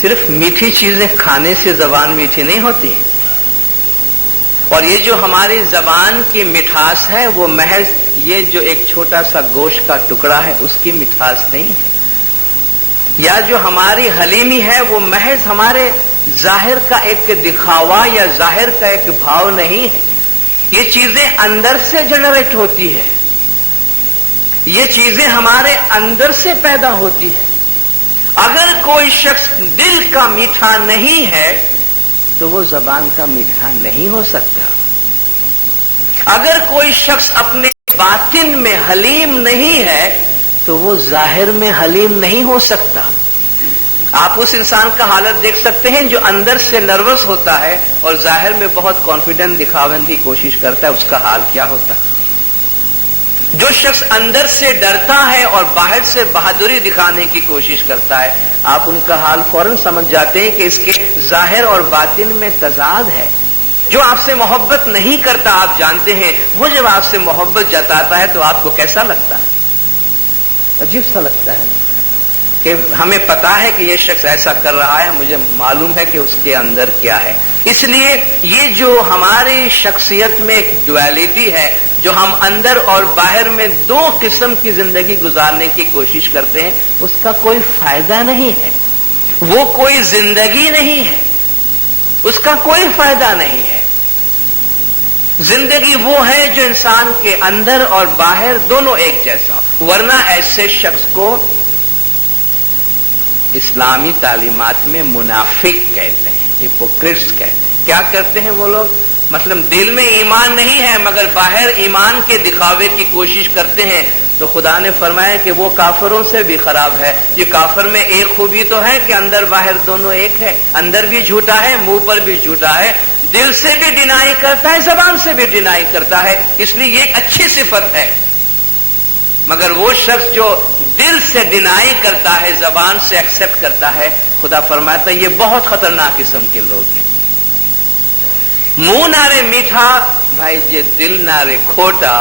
صرف میٹھی چیزیں کھانے سے زبان میٹھی نہیں ہوتی، اور یہ جو ہماری زبان کی مٹھاس ہے وہ محض یہ جو ایک چھوٹا سا گوشت کا ٹکڑا ہے اس کی مٹھاس نہیں ہے، یا جو ہماری حلیمی ہے وہ محض ہمارے ظاہر کا ایک دکھاوا یا ظاہر کا ایک بھاؤ نہیں ہے، یہ چیزیں اندر سے جنریٹ ہوتی ہے، یہ چیزیں ہمارے اندر سے پیدا ہوتی ہے۔ اگر کوئی شخص دل کا میٹھا نہیں ہے تو وہ زبان کا میٹھا نہیں ہو سکتا۔ اگر کوئی شخص اپنے باطن میں حلیم نہیں ہے تو وہ ظاہر میں حلیم نہیں ہو سکتا۔ آپ اس انسان کا حالت دیکھ سکتے ہیں جو اندر سے نروس ہوتا ہے اور ظاہر میں بہت کانفیڈنٹ دکھانے کی کوشش کرتا ہے، اس کا حال کیا ہوتا ہے۔ جو شخص اندر سے ڈرتا ہے اور باہر سے بہادری دکھانے کی کوشش کرتا ہے، آپ ان کا حال فوراً سمجھ جاتے ہیں کہ اس کے ظاہر اور باطن میں تضاد ہے۔ جو آپ سے محبت نہیں کرتا آپ جانتے ہیں، وہ جب آپ سے محبت جتاتا ہے تو آپ کو کیسا لگتا ہے؟ عجیب سا لگتا ہے کہ ہمیں پتا ہے کہ یہ شخص ایسا کر رہا ہے، مجھے معلوم ہے کہ اس کے اندر کیا ہے۔ اس لیے یہ جو ہماری شخصیت میں ایک ڈویلٹی ہے، جو ہم اندر اور باہر میں دو قسم کی زندگی گزارنے کی کوشش کرتے ہیں، اس کا کوئی فائدہ نہیں ہے، وہ کوئی زندگی نہیں ہے، اس کا کوئی فائدہ نہیں ہے۔ زندگی وہ ہے جو انسان کے اندر اور باہر دونوں ایک جیسا، ورنہ ایسے شخص کو اسلامی تعلیمات میں منافق کہتے ہیں، ہپوکریٹس کہتے ہیں۔ کیا کرتے ہیں وہ لوگ؟ مثلا دل میں ایمان نہیں ہے مگر باہر ایمان کے دکھاوے کی کوشش کرتے ہیں، تو خدا نے فرمایا کہ وہ کافروں سے بھی خراب ہے۔ یہ کافر میں ایک خوبی تو ہے کہ اندر باہر دونوں ایک ہے، اندر بھی جھوٹا ہے، منہ پر بھی جھوٹا ہے، دل سے بھی ڈینائی کرتا ہے، زبان سے بھی ڈینائی کرتا ہے، اس لیے یہ ایک اچھی صفت ہے۔ مگر وہ شخص جو دل سے ڈینائی کرتا ہے، زبان سے ایکسپٹ کرتا ہے، خدا فرماتا ہے یہ بہت خطرناک قسم کے لوگ ہیں۔ منہ نارے میٹھا بھائی جے دل نارے کھوٹا،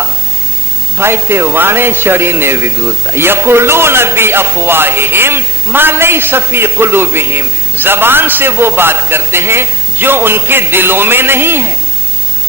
بھائی تے وانے چڑی نے وگوتا، یقولون بی افواہہم ما لیس فی قلوبہم، زبان سے وہ بات کرتے ہیں جو ان کے دلوں میں نہیں ہے۔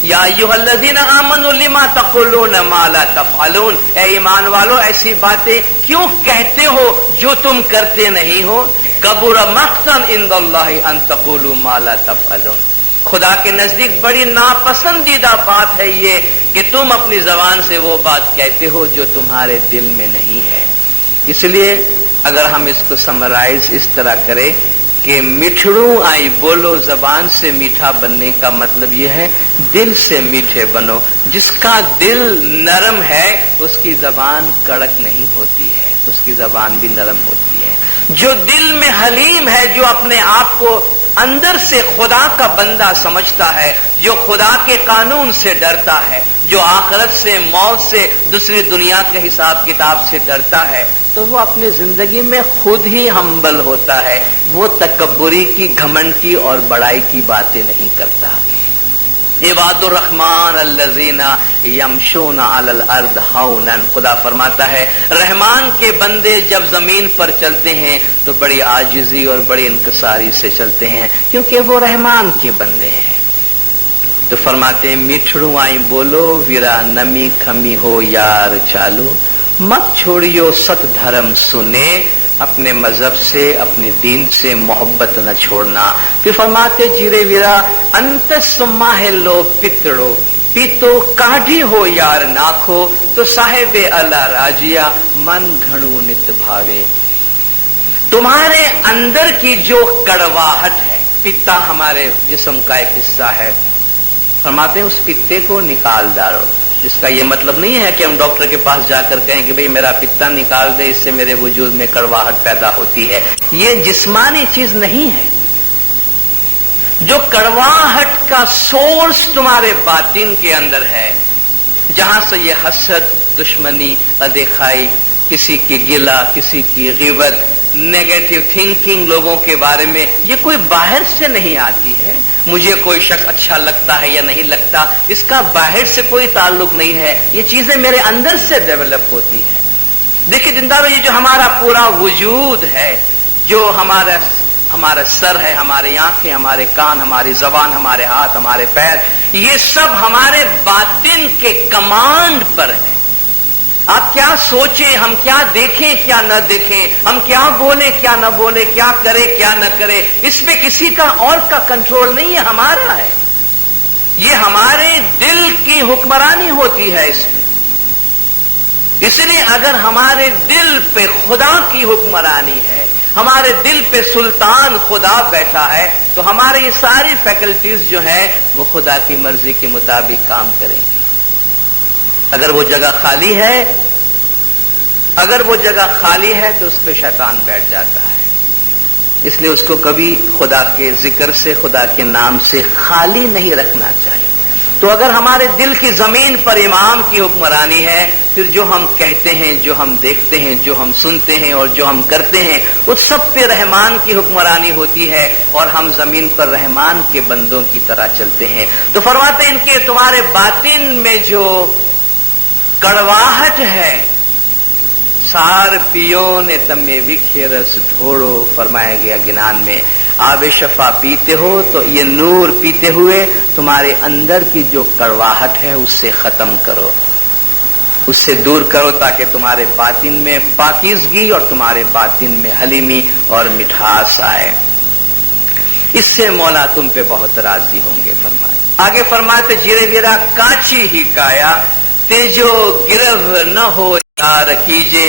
یا ایھا الذین آمنوا لما تقولون ما لا تفعلون، اے ایمان والو ایسی باتیں کیوں کہتے ہو جو تم کرتے نہیں ہو۔ کبر مقتا عند اللہ ان تقولوا ما لا تفعلون، خدا کے نزدیک بڑی ناپسندیدہ بات ہے یہ کہ تم اپنی زبان سے وہ بات کہتے ہو جو تمہارے دل میں نہیں ہے۔ اس لیے اگر ہم اس کو سمرائز اس طرح کریں کہ مٹھڑوں آئی بولو، زبان سے میٹھا بننے کا مطلب یہ ہے دل سے میٹھے بنو۔ جس کا دل نرم ہے اس کی زبان کڑک نہیں ہوتی ہے، اس کی زبان بھی نرم ہوتی ہے۔ جو دل میں حلیم ہے، جو اپنے آپ کو اندر سے خدا کا بندہ سمجھتا ہے، جو خدا کے قانون سے ڈرتا ہے، جو آخرت سے، موت سے، دوسری دنیا کے حساب کتاب سے ڈرتا ہے، تو وہ اپنی زندگی میں خود ہی ہمبل ہوتا ہے، وہ تکبری کی، گھمنڈ کی اور بڑائی کی باتیں نہیں کرتا۔ عباد الرحمن الذین یمشون علی الارض ہونا، خدا فرماتا ہے رحمان کے بندے جب زمین پر چلتے ہیں تو بڑی عاجزی اور بڑی انکساری سے چلتے ہیں، کیونکہ وہ رحمان کے بندے ہیں۔ تو فرماتے ہیں میٹھڑوں آئی بولو، ویرا نمی کھمی ہو یار چالو، مت چھوڑیو ست دھرم سنے، اپنے مذہب سے، اپنے دین سے محبت نہ چھوڑنا۔ پھر فرماتے جیرے ویرا انت سماہ لو پتڑو، پیتو کاڑھی ہو یار ناکھو، تو صاحب اللہ راجیا من گھڑو نت بھاوے۔ تمہارے اندر کی جو کڑواہٹ ہے، پتا ہمارے جسم کا ایک حصہ ہے، فرماتے ہیں اس پتے کو نکال ڈالو۔ جس کا یہ مطلب نہیں ہے کہ ہم ڈاکٹر کے پاس جا کر کہیں کہ بھئی میرا پتا نکال دے، اس سے میرے وجود میں کڑواہٹ پیدا ہوتی ہے۔ یہ جسمانی چیز نہیں ہے۔ جو کڑواہٹ کا سورس تمہارے باطن کے اندر ہے، جہاں سے یہ حسد، دشمنی، ادیخائی، کسی کی گلہ، کسی کی غیبت، نیگیٹو تھنکنگ لوگوں کے بارے میں، یہ کوئی باہر سے نہیں آتی ہے۔ مجھے کوئی شخص اچھا لگتا ہے یا نہیں لگتا، اس کا باہر سے کوئی تعلق نہیں ہے، یہ چیزیں میرے اندر سے ڈیولپ ہوتی ہیں۔ دیکھیں زندہ یہ جو ہمارا پورا وجود ہے، جو ہمارا ہمارا سر ہے، ہماری آنکھیں، ہمارے کان، ہماری زبان، ہمارے ہاتھ، ہمارے پیر، یہ سب ہمارے باطن کے کمانڈ پر ہے۔ آپ کیا سوچیں، ہم کیا دیکھیں کیا نہ دیکھیں، ہم کیا بولیں کیا نہ بولیں، کیا کریں کیا نہ کریں، اس پہ کسی کا اور کا کنٹرول نہیں ہے، ہمارا ہے۔ یہ ہمارے دل کی حکمرانی ہوتی ہے اس پہ۔ اس لیے اگر ہمارے دل پہ خدا کی حکمرانی ہے، ہمارے دل پہ سلطان خدا بیٹھا ہے، تو ہماری یہ ساری فیکلٹیز جو ہیں وہ خدا کی مرضی کے مطابق کام کریں گی۔ اگر وہ جگہ خالی ہے، اگر وہ جگہ خالی ہے تو اس پہ شیطان بیٹھ جاتا ہے۔ اس لیے اس کو کبھی خدا کے ذکر سے، خدا کے نام سے خالی نہیں رکھنا چاہیے۔ تو اگر ہمارے دل کی زمین پر امام کی حکمرانی ہے، پھر جو ہم کہتے ہیں، جو ہم دیکھتے ہیں، جو ہم سنتے ہیں اور جو ہم کرتے ہیں، اس سب پہ رحمان کی حکمرانی ہوتی ہے، اور ہم زمین پر رحمان کے بندوں کی طرح چلتے ہیں۔ تو فرماتے ہیں ان کے تمہارے باطن میں جو کڑواہٹ ہے، سار پیو نے تمہیں وکھے رس ڈھوڑو، فرمایا گیا گنان میں، آب شفا پیتے ہو تو یہ نور پیتے ہوئے تمہارے اندر کی جو کڑواہٹ ہے اس سے ختم کرو، اس سے دور کرو، تاکہ تمہارے باطن میں پاکیزگی اور تمہارے باطن میں حلیمی اور مٹھاس آئے۔ اس سے مولا تم پہ بہت راضی ہوں گے۔ فرمائے آگے، فرماتے جیرے بیرا کانچی ہی کایا تیجو گرو نہ ہو یار کیجے،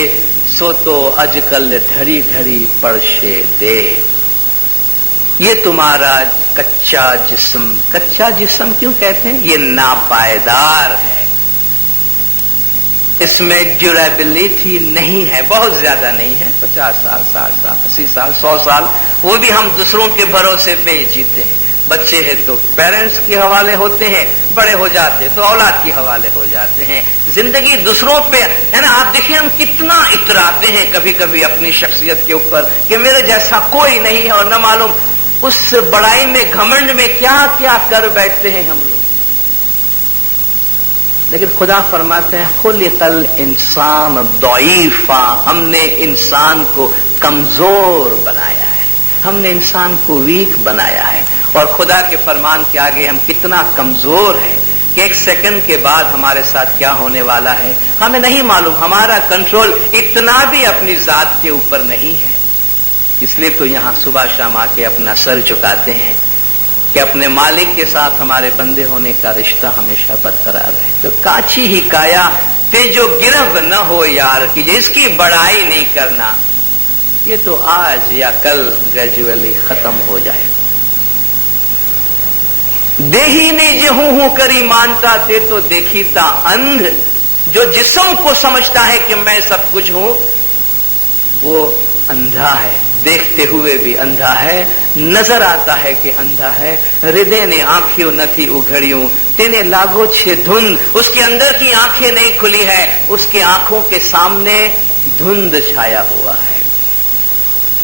سو تو اج کل ڈھڑی ڈھڑی پرشے دے۔ یہ تمہارا کچا جسم، کچا جسم کیوں کہتے ہیں؟ یہ ناپائیدار ہے، اس میں ڈیوریبلٹی نہیں ہے، بہت زیادہ نہیں ہے، 50 سال 60 سال 80 سال 100 سال، وہ بھی ہم دوسروں کے بھروسے پہ ہی جیتے ہیں۔ بچے ہیں تو پیرنٹس کے حوالے ہوتے ہیں، بڑے ہو جاتے تو اولاد کے حوالے ہو جاتے ہیں، زندگی دوسروں پہ ہے نا۔ آپ دیکھیں ہم کتنا اتراتے ہیں کبھی کبھی اپنی شخصیت کے اوپر کہ میرے جیسا کوئی نہیں ہے، اور نہ معلوم اس بڑائی میں، گھمنڈ میں کیا کیا کر بیٹھتے ہیں ہم لوگ۔ لیکن خدا فرماتے ہیں خلق الانسان ضعیفا، ہم نے انسان کو کمزور بنایا ہے، ہم نے انسان کو ویک بنایا ہے۔ اور خدا کے فرمان کے آگے ہم کتنا کمزور ہیں کہ ایک سیکنڈ کے بعد ہمارے ساتھ کیا ہونے والا ہے ہمیں نہیں معلوم۔ ہمارا کنٹرول اتنا بھی اپنی ذات کے اوپر نہیں ہے۔ اس لیے تو یہاں صبح شام آ کے اپنا سر جھکاتے ہیں کہ اپنے مالک کے ساتھ ہمارے بندے ہونے کا رشتہ ہمیشہ برقرار رہے۔ تو کاچی ہی کایا تیجو گرو نہ ہو یار کیجے، اس کی بڑائی نہیں کرنا، یہ تو آج یا کل گریجولی ختم ہو جائے۔ دیہی نے جو ہوں کری مانتا تے تو دیکھی تا اندھ، جو جسم کو سمجھتا ہے کہ میں سب کچھ ہوں وہ اندھا ہے، دیکھتے ہوئے بھی اندھا ہے، نظر آتا ہے کہ اندھا ہے۔ ہردے نے آنکھیوں نہ تھی اگھڑیوں تینے لاگو چھے دھند، اس کے اندر کی آنکھیں نہیں کھلی ہے، اس کے آنکھوں کے سامنے دھند چھایا ہوا ہے۔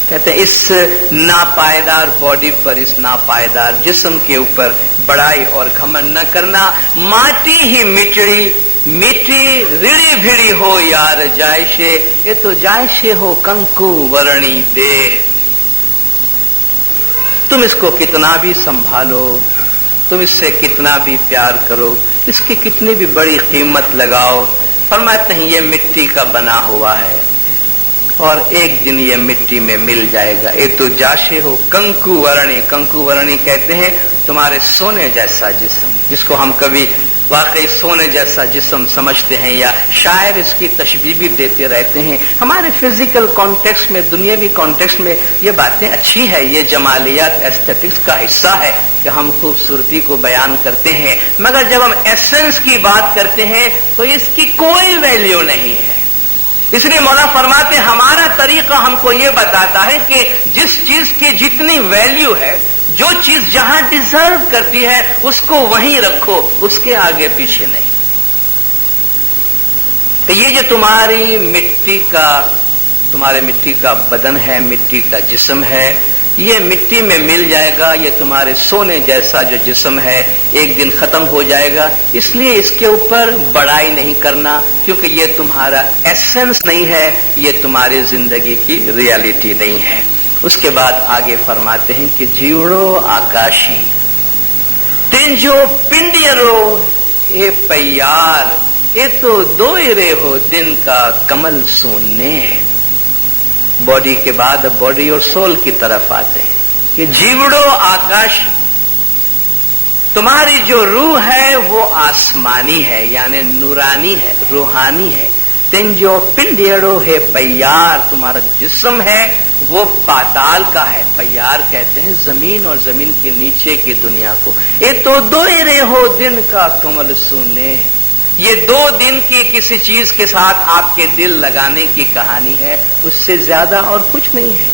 کہتے ہیں اس ناپائیدار باڈی پر، اس ناپائیدار جسم کے اوپر بڑائی اور گھمنڈ نہ کرنا۔ ماٹی ہی مٹڑی میٹھی ریڑھی بھیڑی ہو یار جائشے، یہ تو جائشے ہو کنکو ورنی دے۔ تم اس کو کتنا بھی سنبھالو، تم اس سے کتنا بھی پیار کرو، اس کی کتنی بھی بڑی قیمت لگاؤ، فرماتے ہیں یہ مٹی کا بنا ہوا ہے اور ایک دن یہ مٹی میں مل جائے گا۔ یہ تو جاشے ہو کنکو ورنی، کنکو ورنی کہتے ہیں تمہارے سونے جیسا جسم، جس کو ہم کبھی واقعی سونے جیسا جسم سمجھتے ہیں، یا شاعر اس کی تشبیہ بھی دیتے رہتے ہیں۔ ہمارے فزیکل کانٹیکسٹ میں، دنیاوی کانٹیکسٹ میں یہ باتیں اچھی ہے، یہ جمالیات ایسٹیٹکس کا حصہ ہے کہ ہم خوبصورتی کو بیان کرتے ہیں، مگر جب ہم ایسنس کی بات کرتے ہیں تو اس کی کوئی ویلیو نہیں ہے۔ اس لیے مولا فرماتے ہمارا طریقہ ہم کو یہ بتاتا ہے کہ جس چیز کی جتنی ویلیو ہے، جو چیز جہاں ڈیزرو کرتی ہے اس کو وہیں رکھو، اس کے آگے پیچھے نہیں۔ تو یہ جو تمہاری مٹی کا بدن ہے، مٹی کا جسم ہے، یہ مٹی میں مل جائے گا۔ یہ تمہارے سونے جیسا جو جسم ہے ایک دن ختم ہو جائے گا، اس لیے اس کے اوپر بڑائی نہیں کرنا، کیونکہ یہ تمہارا ایسنس نہیں ہے، یہ تمہاری زندگی کی ریالٹی نہیں ہے۔ اس کے بعد آگے فرماتے ہیں کہ جیوڑو آکاشی تنجو پنڈیرو اے پیار یہ تو دو رے ہو دن کا کمل سوننے. باڈی کے بعد اب باڈی اور سول کی طرف آتے ہیں کہ جیوڑو آکاش تمہاری جو روح ہے وہ آسمانی ہے یعنی نورانی ہے روحانی ہے. تن جو پنڈیڑو ہے پیار تمہارا جسم ہے وہ پاتال کا ہے. پیار کہتے ہیں زمین اور زمین کے نیچے کی دنیا کو. یہ تو دو رے ہو دن کا کمل سونے. یہ 2 دن کی کسی چیز کے ساتھ آپ کے دل لگانے کی کہانی ہے اس سے زیادہ اور کچھ نہیں ہے.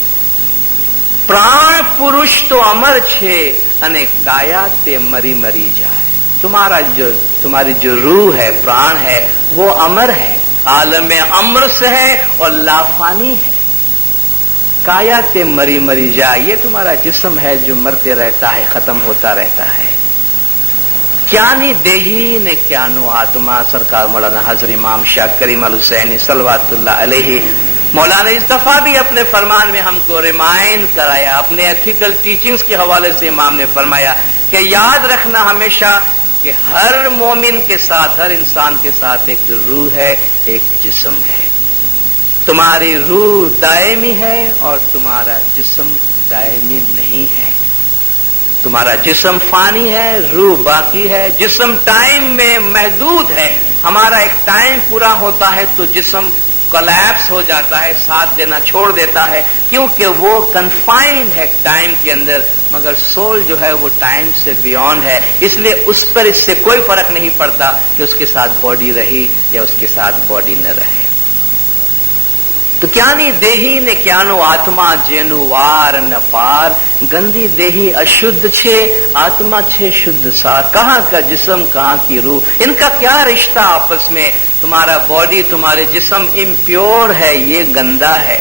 پران پروش تو امر چھے انے کایا تے مری مری جائے. تمہاری جو روح ہے پران ہے وہ امر ہے عالم امر سے ہے اور لافانی ہے. کایا تے مری مری جائے یہ تمہارا جسم ہے جو مرتے رہتا ہے ختم ہوتا رہتا ہے. کیا نی دیہی نے کیا نو آتما. سرکار مولانا حضرت امام شاہ کریم الحسینی صلوات اللہ علیہ مولانا اس دفعہ بھی اپنے فرمان میں ہم کو ریمائنڈ کرایا. اپنے ایتھیکل ٹیچنگز کے حوالے سے امام نے فرمایا کہ یاد رکھنا ہمیشہ کہ ہر مومن کے ساتھ ہر انسان کے ساتھ ایک روح ہے ایک جسم ہے. تمہاری روح دائمی ہے اور تمہارا جسم دائمی نہیں ہے. تمہارا جسم فانی ہے روح باقی ہے. جسم ٹائم میں محدود ہے. ہمارا ایک ٹائم پورا ہوتا ہے تو جسم کولیپس ہو جاتا ہے ساتھ دینا چھوڑ دیتا ہے کیونکہ وہ کنفائنڈ ہے ٹائم کے اندر. مگر سول جو ہے وہ ٹائم سے بیونڈ ہے اس لیے اس پر اس سے کوئی فرق نہیں پڑتا کہ اس کے ساتھ باڈی رہی یا اس کے ساتھ باڈی نہ رہے. تو کیا نہیں دیہی نے کیا نو آتما جینو وار نہ پار. گندی دیہی اشدھ چھے آتما چھے شدھ سار. کہاں کا جسم کہاں کی روح ان کا کیا رشتہ آپس میں. تمہارا باڈی تمہارے جسم امپیور ہے یہ گندا ہے.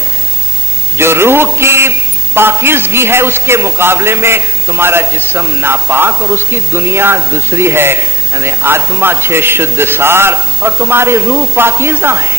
جو روح کی پاکیزگی ہے اس کے مقابلے میں تمہارا جسم ناپاک اور اس کی دنیا دوسری ہے. یعنی آتما چھے شدھ سار اور تمہاری روح پاکیزہ ہے.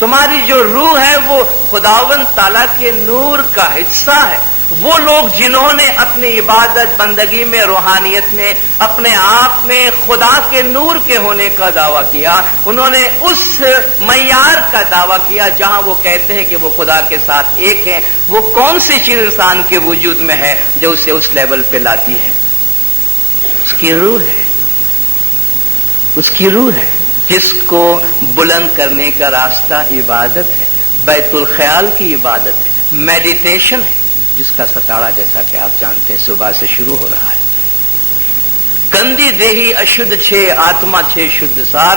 تمہاری جو روح ہے وہ خداوند تعالیٰ کے نور کا حصہ ہے. وہ لوگ جنہوں نے اپنی عبادت بندگی میں روحانیت میں اپنے آپ میں خدا کے نور کے ہونے کا دعویٰ کیا انہوں نے اس معیار کا دعویٰ کیا جہاں وہ کہتے ہیں کہ وہ خدا کے ساتھ ایک ہیں. وہ کون سی چیز انسان کے وجود میں ہے جو اسے اس لیول پہ لاتی ہے. اس کی روح ہے. اس کی روح ہے جس کو بلند کرنے کا راستہ عبادت ہے. بیت الخیال کی عبادت ہے. میڈیٹیشن ہے جس کا ستارہ جیسا کہ آپ جانتے ہیں صبح سے شروع ہو رہا ہے. گندی دیہی اشدھ چھے آتما چھے شدھ سار.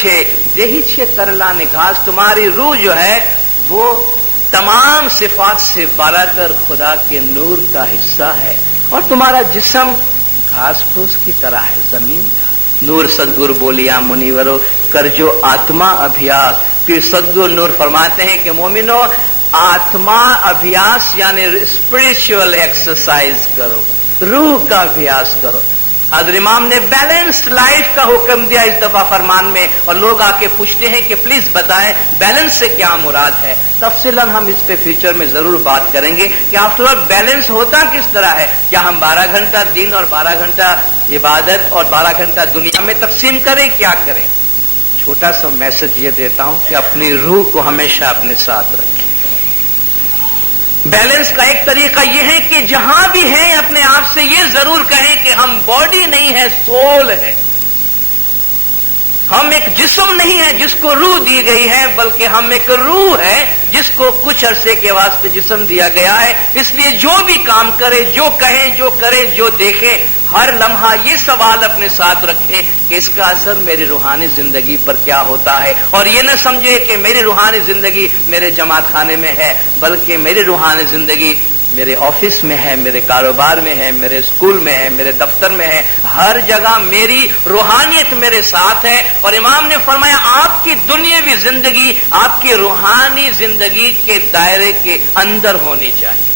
چھے دیہی چھے ترلا نگھاس. تمہاری روح جو ہے وہ تمام صفات سے بالا کر خدا کے نور کا حصہ ہے اور تمہارا جسم گھاس پھوس کی طرح ہے زمین کا. نور سدگرو بولیا منیورو کر جو آتما ابھیاس. پھر سدگرو نور فرماتے ہیں کہ مومنو آتما ابھیاس یعنی اسپرچل ایکسرسائز کرو روح کا ابھیاس کرو. حضرت امام نے بیلنسڈ لائف کا حکم دیا اس دفعہ فرمان میں اور لوگ آ کے پوچھتے ہیں کہ پلیز بتائیں بیلنس سے کیا مراد ہے. تفصیلاً ہم اس پہ فیوچر میں ضرور بات کریں گے کہ آفٹر آل بیلنس ہوتا کس طرح ہے. کیا ہم 12 گھنٹہ دن اور 12 گھنٹہ عبادت اور 12 گھنٹہ دنیا میں تقسیم کریں کیا کریں. چھوٹا سا میسج یہ دیتا ہوں کہ اپنی روح کو ہمیشہ اپنے ساتھ رکھیں. بیلنس کا ایک طریقہ یہ ہے کہ جہاں بھی ہیں اپنے آپ سے یہ ضرور کہیں کہ ہم باڈی نہیں ہے سول ہے. ہم ایک جسم نہیں ہے جس کو روح دی گئی ہے بلکہ ہم ایک روح ہے جس کو کچھ عرصے کے واسطے جسم دیا گیا ہے. اس لیے جو بھی کام کرے جو کہیں جو کرے جو دیکھے ہر لمحہ یہ سوال اپنے ساتھ رکھیں کہ اس کا اثر میری روحانی زندگی پر کیا ہوتا ہے. اور یہ نہ سمجھے کہ میری روحانی زندگی میرے جماعت خانے میں ہے بلکہ میری روحانی زندگی میرے آفس میں ہے میرے کاروبار میں ہے میرے اسکول میں ہے میرے دفتر میں ہے. ہر جگہ میری روحانیت میرے ساتھ ہے. اور امام نے فرمایا آپ کی دنیاوی زندگی آپ کی روحانی زندگی کے دائرے کے اندر ہونی چاہیے.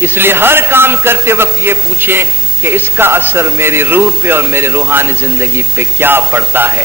اس لیے ہر کام کرتے وقت یہ پوچھیں کہ اس کا اثر میری روح پہ اور میری روحانی زندگی پہ کیا پڑتا ہے.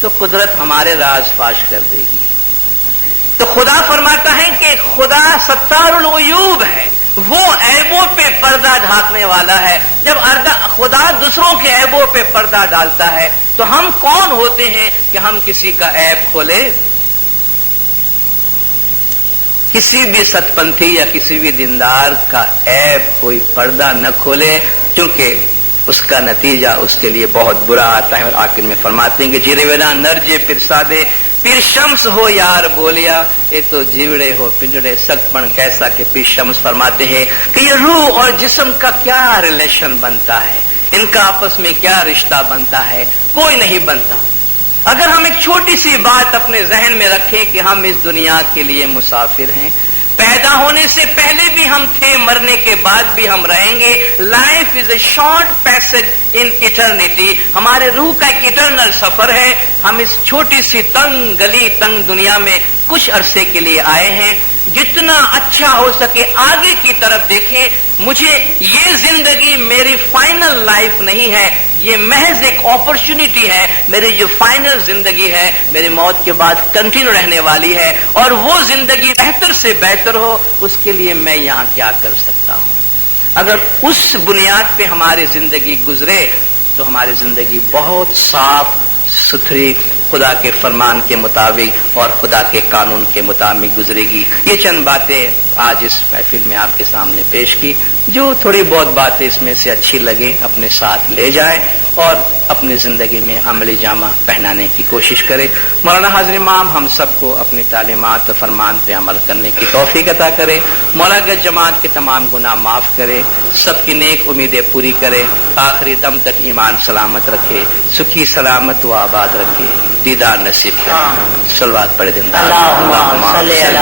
تو قدرت ہمارے راز فاش کر دے گی. تو خدا فرماتا ہے کہ خدا ستار العیوب ہے، وہ عیبوں پہ پردہ ڈھانکنے والا ہے. جب خدا دوسروں کے عیبوں پہ پردہ ڈالتا ہے تو ہم کون ہوتے ہیں کہ ہم کسی کا عیب کھولے؟ کسی بھی ستپنتھی یا کسی بھی دیندار کا عیب کوئی پردہ نہ کھولے، کیونکہ اس کا نتیجہ اس کے لیے بہت برا آتا ہے. اور آخر میں فرماتے ہیں کہ جیرے وینا نرجے پھر سادے پھر شمس ہو یار بولیا، یہ تو جیوڑے ہو پنجڑے سخت پن کیسا کہ پھر شمس. فرماتے ہیں کہ یہ روح اور جسم کا کیا ریلیشن بنتا ہے، ان کا آپس میں کیا رشتہ بنتا ہے؟ کوئی نہیں بنتا. اگر ہم ایک چھوٹی سی بات اپنے ذہن میں رکھیں کہ ہم اس دنیا کے لیے مسافر ہیں، پیدا ہونے سے پہلے بھی ہم تھے، مرنے کے بعد بھی ہم رہیں گے. Life is a short passage in eternity. ہمارے روح کا ایک ایٹرنل سفر ہے. ہم اس چھوٹی سی تنگ گلی تنگ دنیا میں کچھ عرصے کے لیے آئے ہیں. جتنا اچھا ہو سکے آگے کی طرف دیکھیں. مجھے یہ زندگی میری فائنل لائف نہیں ہے، یہ محض ایک اپرچونٹی ہے. میری جو فائنل زندگی ہے میری موت کے بعد کنٹینیو رہنے والی ہے، اور وہ زندگی بہتر سے بہتر ہو اس کے لیے میں یہاں کیا کر سکتا ہوں. اگر اس بنیاد پہ ہماری زندگی گزرے تو ہماری زندگی بہت صاف ستھری خدا کے فرمان کے مطابق اور خدا کے قانون کے مطابق گزرے گی. یہ چند باتیں آج اس محفل میں آپ کے سامنے پیش کی. جو تھوڑی بہت باتیں اس میں سے اچھی لگے اپنے ساتھ لے جائیں اور اپنی زندگی میں عملی جامہ پہنانے کی کوشش کرے. مولانا حاضر امام ہم سب کو اپنی تعلیمات و فرمان پہ عمل کرنے کی توفیق عطا کرے. مولانا جماعت کے تمام گناہ معاف کرے، سب کی نیک امیدیں پوری کرے، آخری دم تک ایمان سلامت رکھے، سکھی سلامت و آباد رکھے، دیدار نصیب کرے. صلوات پڑھ دیں. اللہم صلی علی